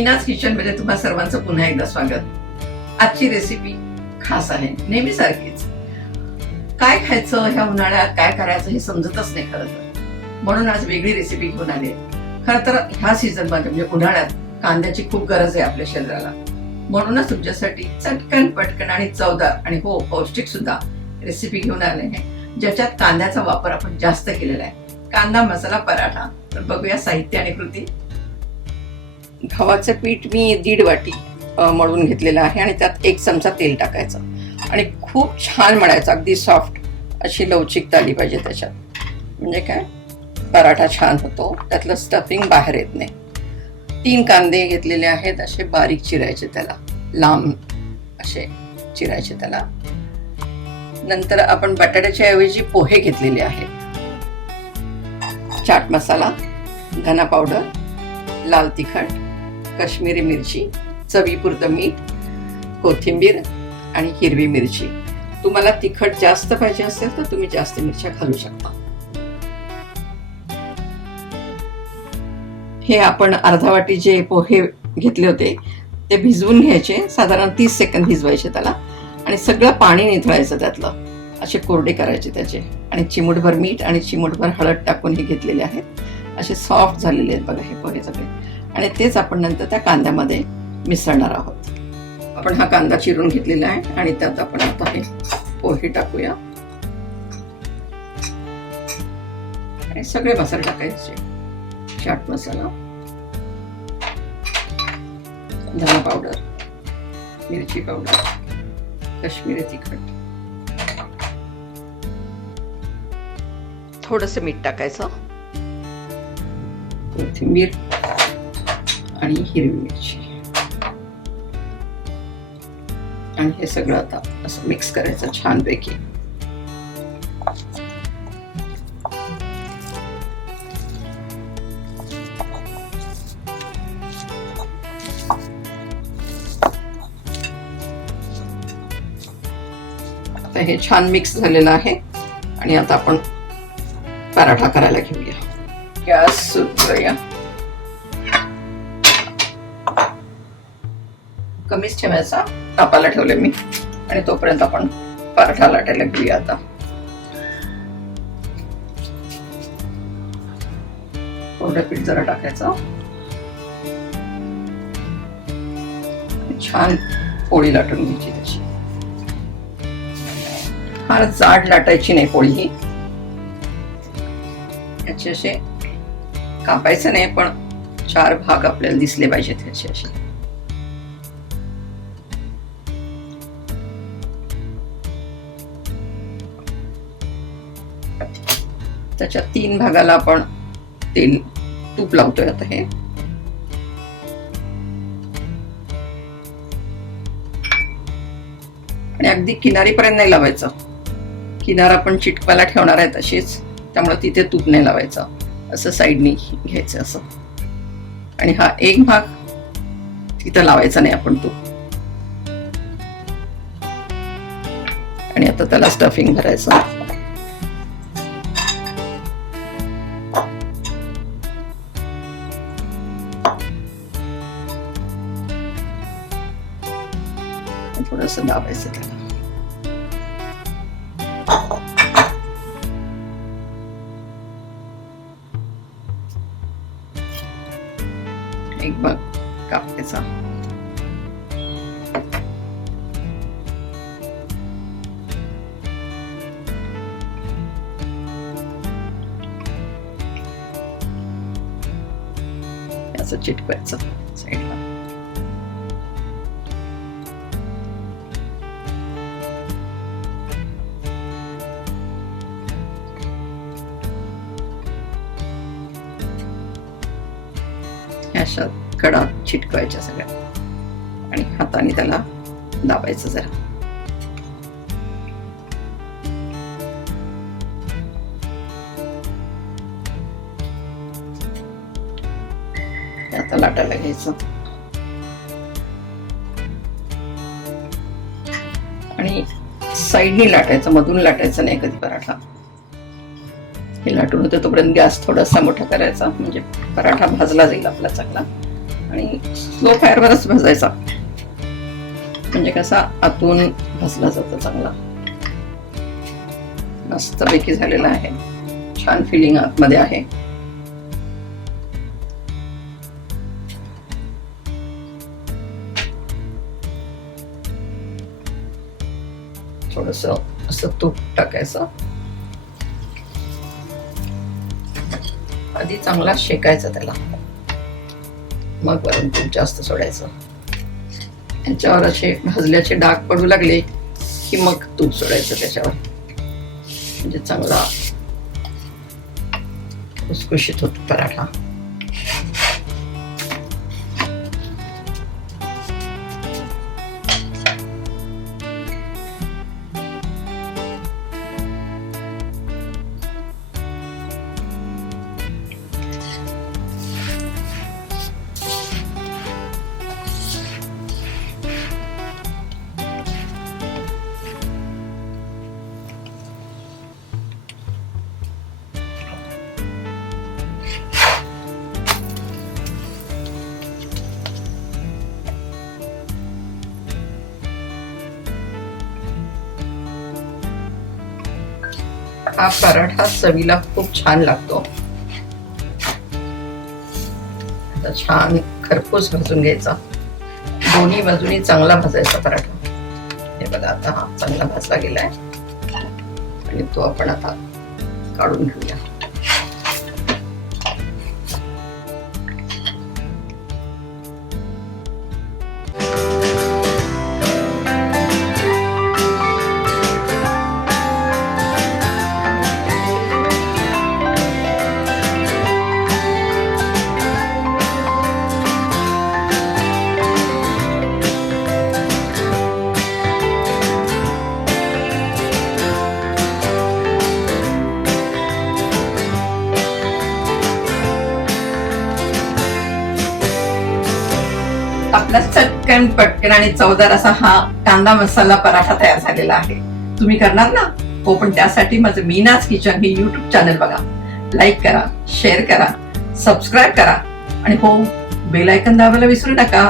मीनाज kitchen मध्ये तुम्हा सर्वांचं पुन्हा एकदा स्वागत। आजची रेसिपी खास आहे, नेहमी सारखीच। काय खायचं ह्या उन्हाळ्यात, काय करायचं हे समजतच नाही खरं तर, म्हणून आज वेगळी रेसिपी घेऊन आली आहे। खरं तर ह्या सीझन मध्ये म्हणजे उन्हाळ्यात कांद्याची खूप गरज आहे आपल्या शरीराला, म्हणूनच तुमच्यासाठी चटकन पटकन आणि चवदार आणि हो पौष्टिक सुद्धा रेसिपी घेऊन आले आहे, ज्याच्यात कांद्याचा वापर आपण जास्त केलेला आहे। कांदा मसाला पराठा। तर बघूया साहित्य आणि कृती। गव्हाचं पीठ मी 1.5 वाटी मळून घेतलेलं आहे आणि त्यात 1 चमचा तेल टाकायचं आणि खूप छान मळायचं, अगदी सॉफ्ट अशी लवचिकता आली पाहिजे त्याच्यात, म्हणजे काय पराठा छान होतो, त्यातलं स्टफिंग बाहेर येत नाही। 3 कांदे घेतलेले आहेत, असे बारीक चिरायचे, त्याला लांब असे चिरायचे त्याला। नंतर आपण बटाट्याच्या ऐवजी पोहे घेतलेले आहेत। चाट मसाला, धना पावडर, लाल तिखट, काश्मीरी मिरची, चवीपुरतं मीठ, कोथिंबीर आणि हिरवी मिरची। तुम्हाला तिखट जास्त पाहिजे असेल तर तुम्ही जास्त मिरच्या घालू शकता। हे आपण अर्धा वाटी जे पोहे घेतले होते ते भिजवून घ्यायचे, साधारण 30 सेकंद भिजवायचे त्याला, आणि सगळं पाणी निथळायचं त्यातलं, असे कोरडे करायचे त्याचे, आणि चिमूटभर मीठ आणि चिमूटभर हळद टाकून हे घेतलेले आहेत। असे सॉफ्ट झालेले आहेत बघा हे पोहे सगळे, आणि तेच आपण नंतर त्या कांद्यामध्ये मिसळणार आहोत। आपण हा कांदा चिरून घेतलेला आहे आणि त्यात आपण आता हे पोहे टाकूया आणि सगळे मसाले टाकायचे। चाट मसाला, धना पावडर, मिरची पावडर, काश्मीरी तिखट, थोडंसं मीठ टाकायचं, कोथिंबीर आणि हिरवी मिरची, आणि हे सगळं आता असं मिक्स करायचं छानपैकी। आता हे छान मिक्स झालेलं आहे आणि आता आपण पराठा करायला घेऊया। गॅस सुरू करूया, कमीच ठेवायचा, तापाला ठेवले मी, आणि तोपर्यंत आपण पराठा लाटायला घेऊया। आता कोरडं पीठ जरा टाकायचं, छान पोळी लाटून घ्यायची त्याची। फार जाड लाटायची नाही पोळी ही, याचे असे कापायचं नाही, पण 4 भाग आपल्याला दिसले पाहिजेत त्याचे असे। त्याच्या 3 भागाला आपण तूप लावतोय आता हे, आणि अगदी किनारीपर्यंत नाही लावायचं, किनारा आपण चिटकायला ठेवणार आहे तशीच, त्यामुळे तिथे तूप नाही लावायचं, असं साईडनी घ्यायचं असं, आणि हा एक भाग तिथं लावायचा नाही आपण तूप। आणि आता त्याला स्टफिंग भरायचं, थोडंसं दाबायचं त्याला। एक भाग कापायचा, असं चिटकवायचं साईडला। अशा कडा चिटकवायच्या सगळ्या, आणि हाताने त्याला दाबायचं जरा। आता लाटायला घ्यायचं, आणि साईडनी लाटायचं, मधून लाटायचं नाही कधी पराठा। हे लाटून होतं तोपर्यंत गॅस थोडासा मोठा करायचा, म्हणजे पराठा भाजला जाईल आपला चांगला। आणि स्लो फायरवरच भाजायचा, म्हणजे कसा आतून भाजला जातो चांगला. मस्तपैकी झालेला आहे, छान फिलिंग आतमध्ये आहे. थोडस असं तूप टाकायचं, आधी चांगला शेकायचा त्याला, मग वरून तूप जास्त सोडायचं. याच्यावर असे भाजल्याचे डाग पडू लागले की मग तूप सोडायचं त्याच्यावर, म्हणजे चांगला खुसखुशीत होतो पराठा. हा पराठा चवीला खूप छान लागतो. आता छान खरपूस भाजून घ्यायचा, दोन्ही बाजूनी चांगला भाजायचा पराठा. हे बघा आता हा चांगला भाजला गेलाय आणि तो आपण आता काढून घेऊया. आपला चटकन पटकन आणि चवदार असा हा कांदा मसाला पराठा तयार झालेला आहे. तुम्ही करणार ना? हो, पण त्यासाठी माझं मीनाज किचन हे YouTube चॅनल बघा, लाईक करा, शेअर करा, सबस्क्राईब करा आणि हो, बेल आयकॉन दाबायला विसरू नका.